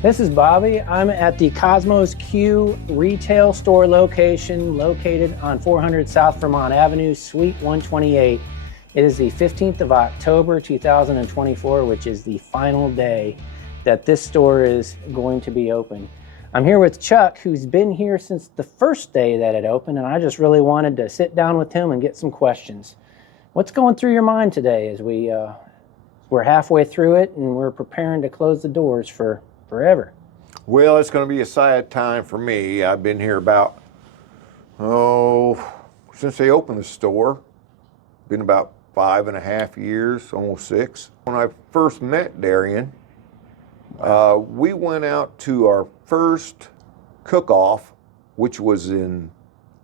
This is Bobby. I'm at the Kosmos Q retail store location located on 400 South Vermont Avenue, Suite 128. It is the 15th of October, 2024, which is the final day that this store is going to be open. I'm here with Chuck, who's been here since the first day that it opened, and I just really wanted to sit down with him and get some questions. What's going through your mind today as we're halfway through it and we're preparing to close the doors for forever? Well, it's going to be a sad time for me. I've been here about, since they opened the store. Been about 5.5 years, almost 6. When I first met Darian, we went out to our first cook-off, which was in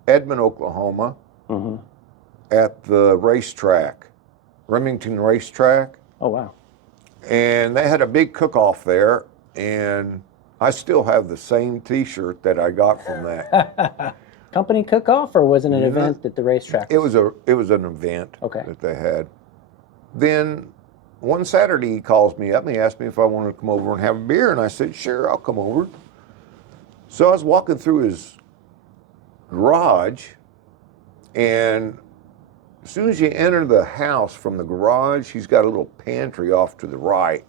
Edmond, Oklahoma, at the racetrack, Remington Racetrack. Oh, wow. And they had a big cook-off there, and I still have the same T-shirt that I got from that. Company cook-off, or was it an event at the racetrack? It was an event that they had. Then one Saturday he calls me up and he asked me if I wanted to come over and have a beer, and I said, sure, I'll come over. So I was walking through his garage, and as soon as you enter the house from the garage, he's got a little pantry off to the right.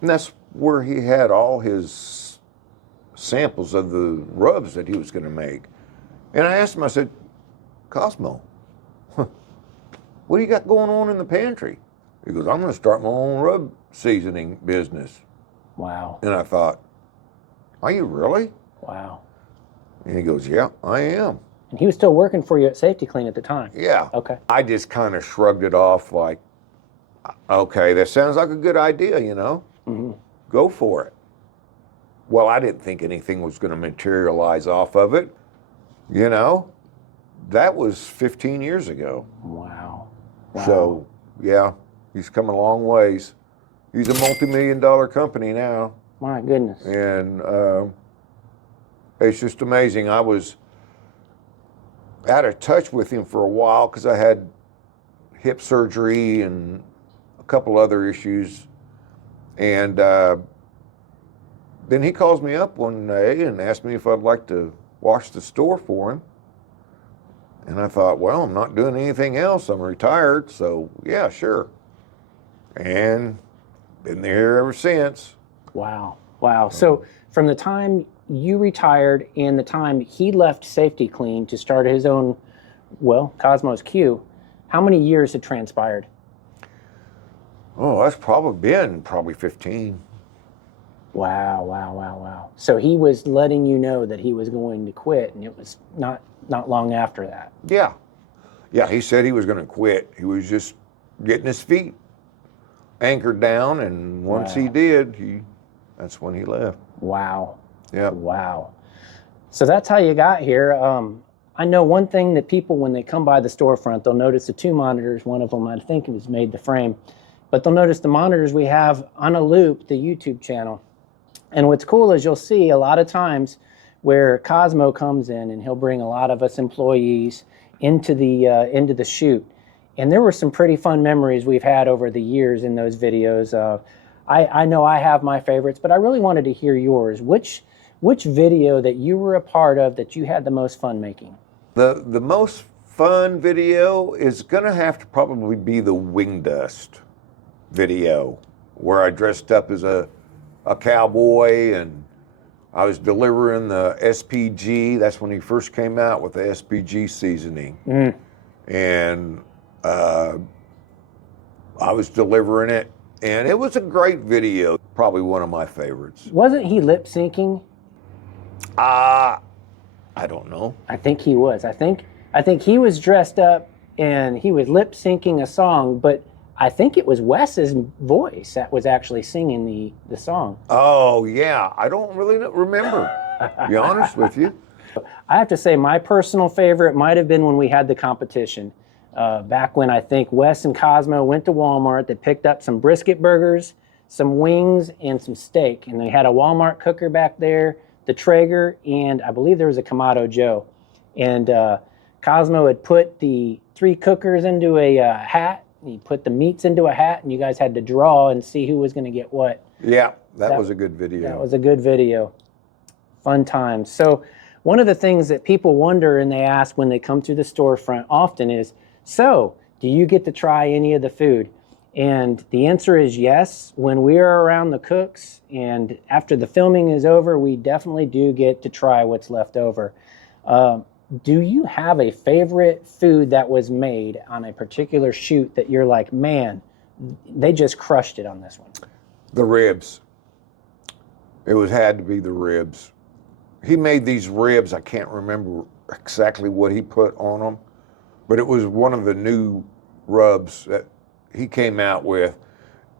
And that's where he had all his samples of the rubs that he was going to make. And I asked him, I said, Kosmo, what do you got going on in the pantry? He goes, I'm going to start my own rub seasoning business. Wow. And I thought, are you really? Wow. And he goes, yeah, I am. And he was still working for you at Safety Clean at the time? Yeah. Okay. I just kind of shrugged it off like, okay, that sounds like a good idea, you know? Go for it. Well, I didn't think anything was going to materialize off of it. You know, that was 15 years ago. Wow. So, yeah, he's come a long ways. He's a multi-million-dollar company now. My goodness. And it's just amazing. I was out of touch with him for a while because I had hip surgery and a couple other issues. And then he calls me up one day and asked me if I'd like to wash the store for him. And I thought, well, I'm not doing anything else. I'm retired, so yeah, sure. And been there ever since. Wow. Wow. So from the time you retired and the time he left Safety Clean to start his own, well, Kosmos Q, how many years had transpired? Oh, that's been 15. Wow, wow, wow, wow. So he was letting you know that he was going to quit, and it was not long after that. Yeah. Yeah, he said he was going to quit. He was just getting his feet anchored down, and once he did, that's when he left. Wow. Yeah. Wow. So that's how you got here. I know one thing that people, when they come by the storefront, they'll notice the 2 monitors. One of them, I think it was made the frame. But they'll notice the monitors we have on a loop, the YouTube channel. And what's cool is you'll see a lot of times where Kosmo comes in and he'll bring a lot of us employees into the shoot. And there were some pretty fun memories we've had over the years in those videos. I know I have my favorites, but I really wanted to hear yours. Which video that you were a part of that you had the most fun making? The most fun video is going to have to probably be the Wing Dust video, where I dressed up as a cowboy and I was delivering the SPG. That's when he first came out with the SPG seasoning. And I was delivering it, and it was a great video. Probably one of my favorites. Wasn't he lip syncing? I don't know. I think he was. I think he was dressed up and he was lip syncing a song, but I think it was Wes's voice that was actually singing the song. Oh, yeah. I don't really remember, to be honest with you. I have to say my personal favorite might have been when we had the competition. Back when I think Wes and Kosmo went to Walmart, they picked up some brisket burgers, some wings, and some steak. And they had a Walmart cooker back there, the Traeger, and I believe there was a Kamado Joe. And Kosmo had put the 3 cookers into a hat. He put the meats into a hat, and you guys had to draw and see who was going to get what. Yeah, That was a good video. That was a good video. Fun times. So one of the things that people wonder and they ask when they come to the storefront often is, so do you get to try any of the food? And the answer is yes. When we are around the cooks and after the filming is over, we definitely do get to try what's left over. Do you have a favorite food that was made on a particular shoot that you're like, man, they just crushed it on this one? The ribs. It had to be the ribs. He made these ribs. I can't remember exactly what he put on them, but it was one of the new rubs that he came out with.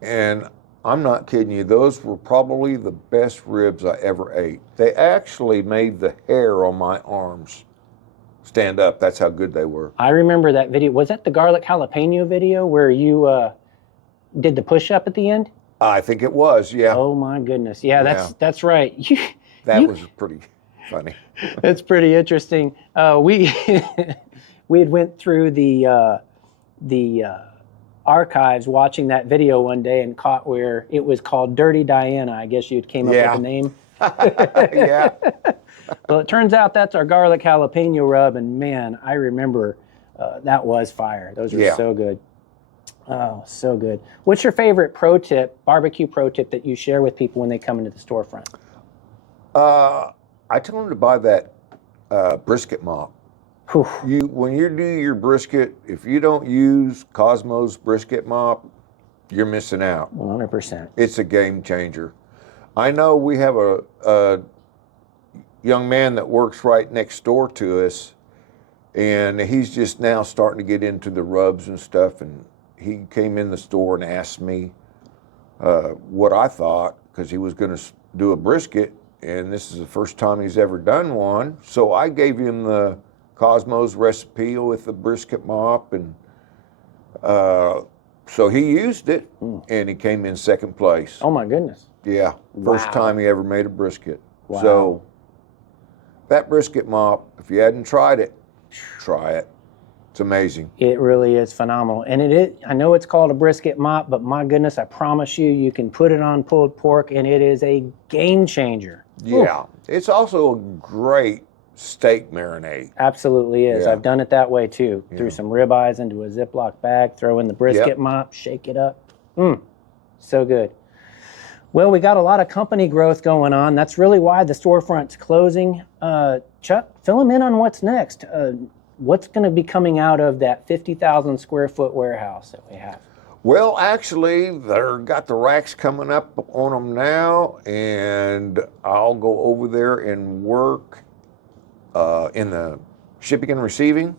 And I'm not kidding you, those were probably the best ribs I ever ate. They actually made the hair on my arms stand up. That's how good they were. I remember that video. Was that the garlic jalapeno video where you did the push-up at the end? I think it was, yeah. Oh my goodness. Yeah, that's right. That was pretty funny. That's pretty interesting. We we had went through the archives watching that video one day and caught where it was called Dirty Diana. I guess you came up with the name. Yeah. Well, it turns out that's our garlic jalapeno rub, and man, I remember that was fire. Those were so good. Oh, so good. What's your favorite barbecue pro tip that you share with people when they come into the storefront? I tell them to buy that brisket mop. When you do your brisket, if you don't use Kosmos brisket mop, you're missing out. 100%. It's a game changer. I know we have a young man that works right next door to us, and he's just now starting to get into the rubs and stuff, and he came in the store and asked me what I thought, because he was going to do a brisket, and this is the first time he's ever done one. So I gave him the Kosmos recipe with the brisket mop, and so he used it, and he came in second place. Oh my goodness. Yeah, first time he ever made a brisket. Wow. So that brisket mop, if you hadn't tried it, try it. It's amazing. It really is phenomenal. And I know it's called a brisket mop, but my goodness, I promise you can put it on pulled pork and it is a game changer. Yeah. Oof. It's also a great steak marinade. Absolutely is. Yeah. I've done it that way too. Threw some ribeyes into a Ziploc bag, throw in the brisket mop, shake it up. So good. Well, we got a lot of company growth going on. That's really why the storefront's closing. Chuck, fill them in on what's next. What's going to be coming out of that 50,000 square foot warehouse that we have? Well, actually, they've got the racks coming up on them now, and I'll go over there and work in the shipping and receiving,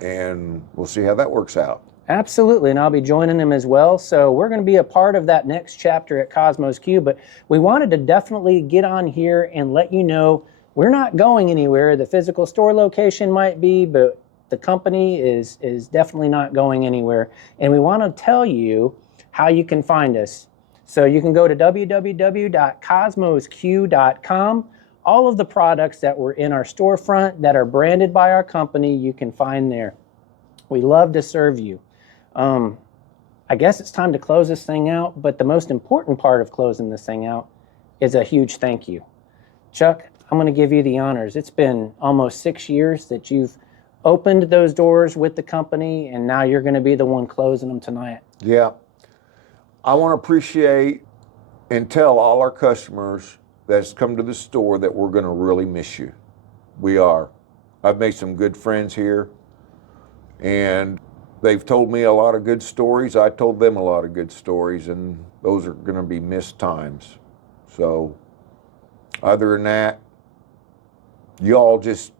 and we'll see how that works out. Absolutely, and I'll be joining them as well. So we're going to be a part of that next chapter at Kosmos Q, but we wanted to definitely get on here and let you know we're not going anywhere. The physical store location might be, but the company is definitely not going anywhere. And we want to tell you how you can find us. So you can go to www.kosmosq.com. All of the products that were in our storefront that are branded by our company, you can find there. We love to serve you. I guess it's time to close this thing out, but the most important part of closing this thing out is a huge thank you. Chuck, I'm going to give you the honors. It's been almost 6 years that you've opened those doors with the company, and now you're going to be the one closing them tonight. Yeah. I want to appreciate and tell all our customers that's come to the store that we're going to really miss you. We are. I've made some good friends here, and they've told me a lot of good stories. I told them a lot of good stories, and those are going to be missed times. So other than that, you all just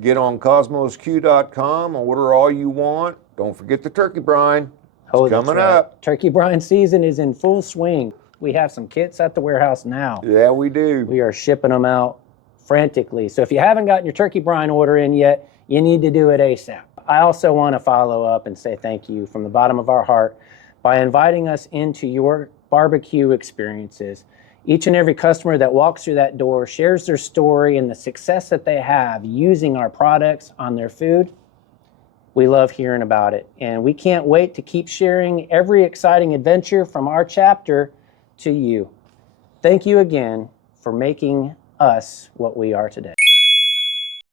get on kosmosq.com and order all you want. Don't forget the turkey brine. It's coming up. Turkey brine season is in full swing. We have some kits at the warehouse now. Yeah, we do. We are shipping them out frantically. So if you haven't gotten your turkey brine order in yet, you need to do it ASAP. I also want to follow up and say thank you from the bottom of our heart by inviting us into your barbecue experiences. Each and every customer that walks through that door shares their story and the success that they have using our products on their food. We love hearing about it, and we can't wait to keep sharing every exciting adventure from our chapter to you. Thank you again for making us what we are today.